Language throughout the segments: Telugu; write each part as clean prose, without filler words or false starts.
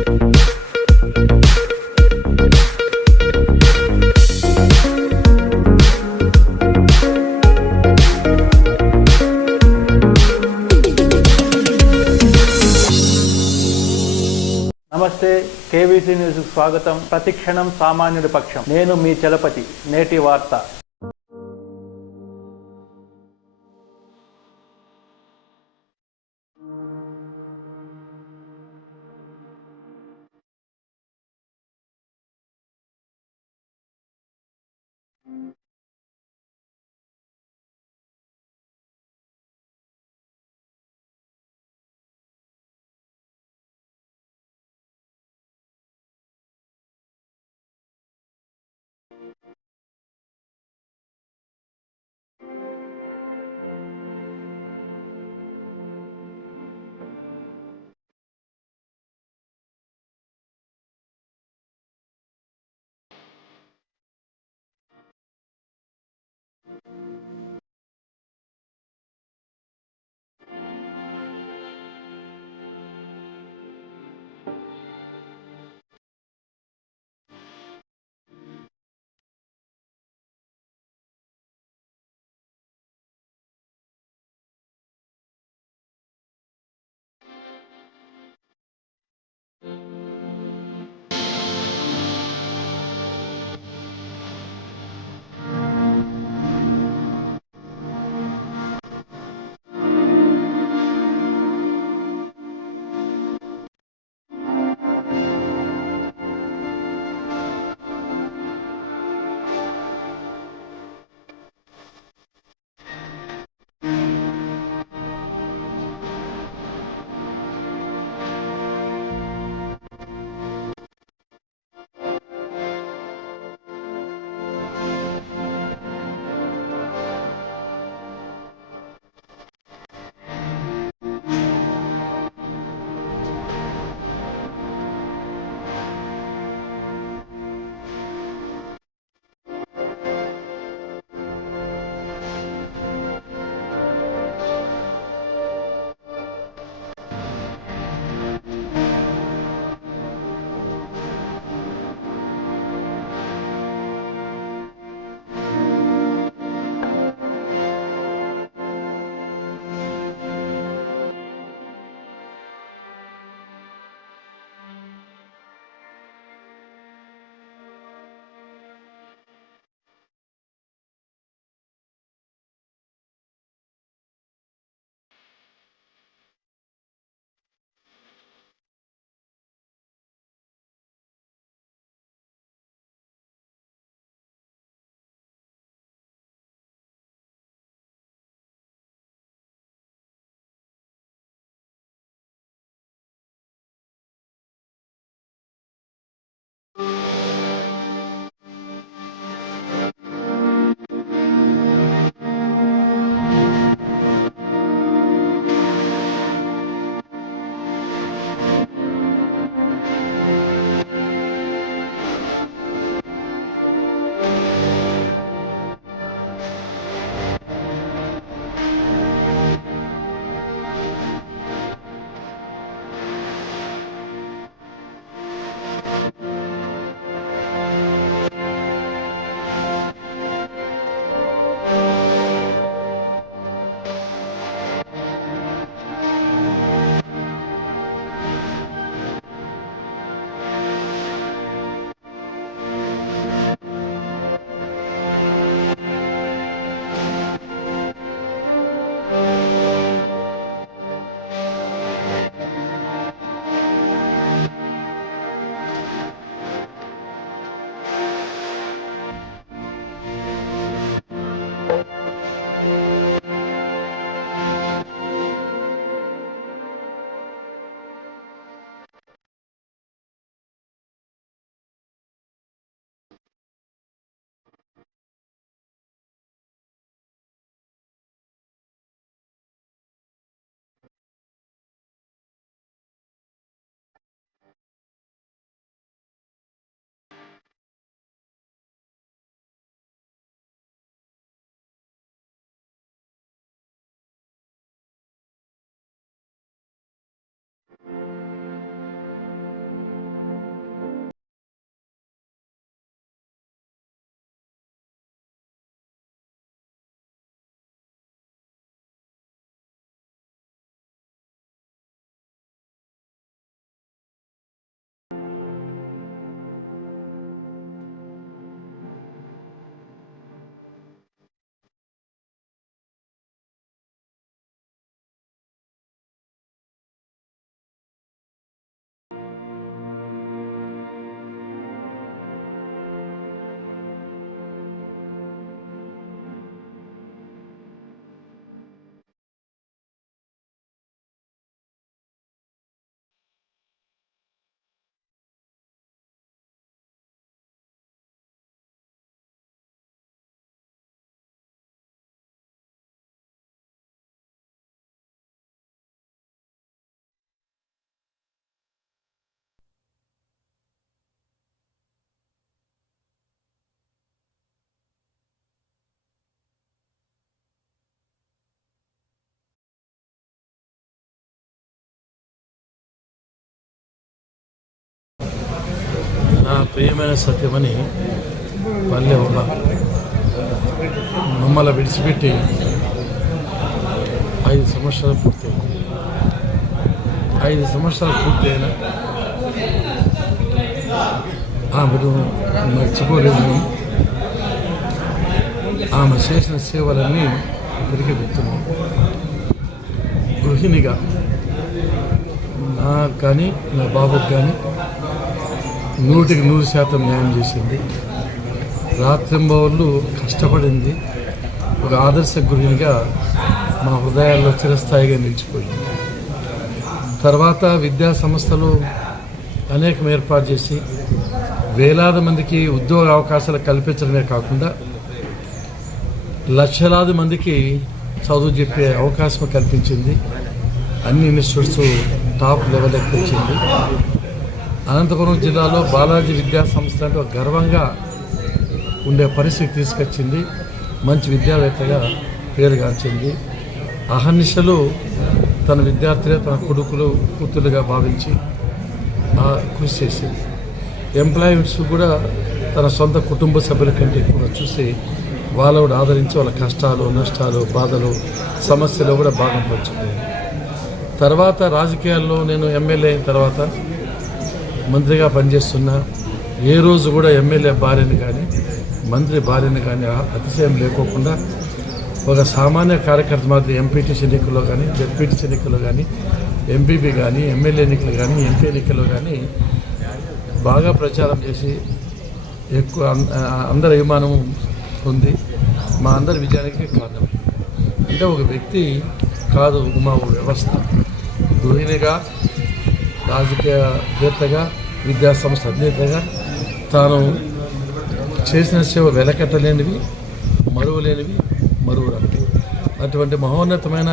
నమస్తే, కేవీసీ న్యూస్ స్వాగతం. ప్రతిక్షణం సామాన్యుడి పక్షం. నేను మీ చలపతి. నేటి వార్త. ప్రియమైన సత్యమని పల్లె ఉమ మమ్మల్ని విడిచిపెట్టి 5 సంవత్సరాలు పూర్తయింది. 5 సంవత్సరాలు పూర్తయిన ఆమెను మర్చిపోలేము. ఆమె చేసిన సేవలన్నీ ఇప్పటికీ గుర్తున్నాయి. గృహిణిగా నాకు కానీ నా బాబుకి కానీ 100% న్యాయం చేసింది. రాత్రింబవళ్ళు కష్టపడింది. ఒక ఆదర్శ గృహిణిగా మా హృదయాల్లో చిరస్థాయిగా నిలిచిపోయింది. తర్వాత విద్యా సంస్థలు అనేకం ఏర్పాటు చేసి వేలాది మందికి ఉద్యోగ అవకాశాలు కల్పించడమే కాకుండా లక్షలాది మందికి చదువు చెప్పే అవకాశం కల్పించింది. అన్ని ఇన్స్టిట్యూట్స్ టాప్ లెవెల్కి తెచ్చింది. అనంతపురం జిల్లాలో బాలాజీ విద్యా సంస్థ అంటే ఒక గర్వంగా ఉండే పరిస్థితి తీసుకొచ్చింది. మంచి విద్యావేత్తగా పేరుగాంచింది. అహర్నిశలు తన విద్యార్థులే తన కొడుకులు కూతురుగా భావించి కృషి చేసింది. ఎంప్లాయీస్ కూడా తన సొంత కుటుంబ సభ్యుల కంటే ఎక్కువ చూసి వాళ్ళని ఆదరించి వాళ్ళ కష్టాలు నష్టాలు బాధలు సమస్యలు కూడా భాగం పంచుకుంది. తర్వాత రాజకీయాల్లో నేను ఎమ్మెల్యే అయిన తర్వాత మంత్రిగా పనిచేస్తున్నా ఏ రోజు కూడా ఎమ్మెల్యే భార్యని కానీ మంత్రి భార్యని కానీ అతిశయం లేకోకుండా ఒక సామాన్య కార్యకర్త మాదిరి ఎంపీటీసీ ఎన్నికల్లో కానీ జెడ్పీటీసీ ఎన్నికల్లో కానీ ఎంపీపీ కానీ ఎమ్మెల్యే ఎన్నికలు కానీ ఎంపీ ఎన్నికల్లో కానీ బాగా ప్రచారం చేసి ఎక్కువ అందరి అభిమానం ఉంది. మా అందరి విజయానికి కారణం అంటే ఒక వ్యక్తి కాదు, మా వ్యవస్థ. గృహిణిగా, రాజకీయవేత్తగా, విద్యాసంస్థ అధినేతగా తాను చేసిన సేవ వెలకట్టలేనివి, మరువలేనివి, మరువరానివి. అటువంటి మహోన్నతమైన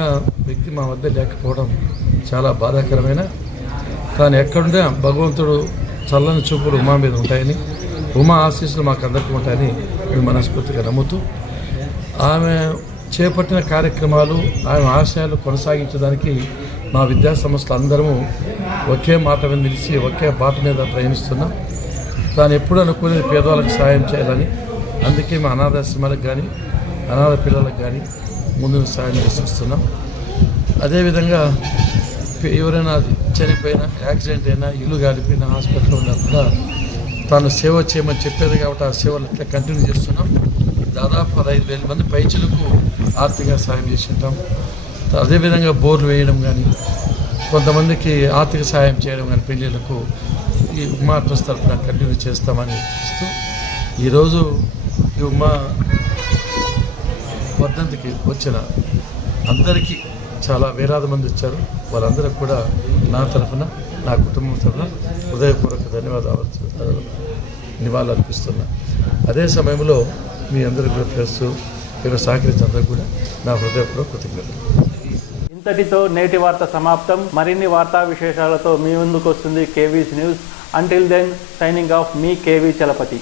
వ్యక్తి మా వద్ద లేకపోవడం చాలా బాధాకరమైన. తాను ఎక్కడుంటే భగవంతుడు చల్లని చూపులు ఉమా మీద ఉంటాయని, ఉమా ఆశీస్సులు మాకు అందరికీ ఉంటాయని మేము మనస్ఫూర్తిగా నమ్ముతూ ఆమె చేపట్టిన కార్యక్రమాలు ఆమె ఆశయాలు కొనసాగించడానికి మా విద్యా సంస్థలు అందరము ఒకే మాట మీద నిలిచి ఒకే బాట మీద ప్రయాణిస్తున్నాం. తాను ఎప్పుడు అనుకునేది పేదవాళ్ళకి సాయం చేయాలని. అందుకే మా అనాథాశ్రమాలకు కానీ అనాథ పిల్లలకు కానీ ముందు సాయం చేసి వస్తున్నాం. అదేవిధంగా ఎవరైనా చనిపోయినా, యాక్సిడెంట్ అయినా, ఇల్లు కాలిపోయినా, హాస్పిటల్లో ఉన్నా కూడా తాను సేవ చేయమని చెప్పేది కాబట్టి ఆ సేవలు ఇట్లా కంటిన్యూ చేస్తున్నాం. దాదాపు 5,000 మంది పైచులకు ఆర్థికంగా సాయం చేసి ఉంటాం. అదేవిధంగా బోర్లు వేయడం కానీ, కొంతమందికి ఆర్థిక సాయం చేయడం కానీ, పెళ్ళిళ్ళకు ఈ ఉమా ట్రస్ట్ తరఫున కంటిన్యూ చేస్తామని చూస్తూ ఈరోజు ఈ ఉమా వర్ధంతికి వచ్చిన అందరికీ చాలా వేలాది మంది వచ్చారు. వాళ్ళందరికీ కూడా నా తరఫున, నా కుటుంబం తరఫున హృదయపూర్వక ధన్యవాదాలు నివాళులర్పిస్తున్నా. అదే సమయంలో మీ అందరికీ కూడా తెలుసు, మీరు సహకరించినందుకు కూడా నా హృదయపూర్వక కృతజ్ఞతలు. ఇంతటితో నేటి వార్త సమాప్తం. మరిన్ని వార్తా విశేషాలతో మీ ముందుకు వస్తుంది KVs news. Until then, signing off మీ కేవీ చలపతి.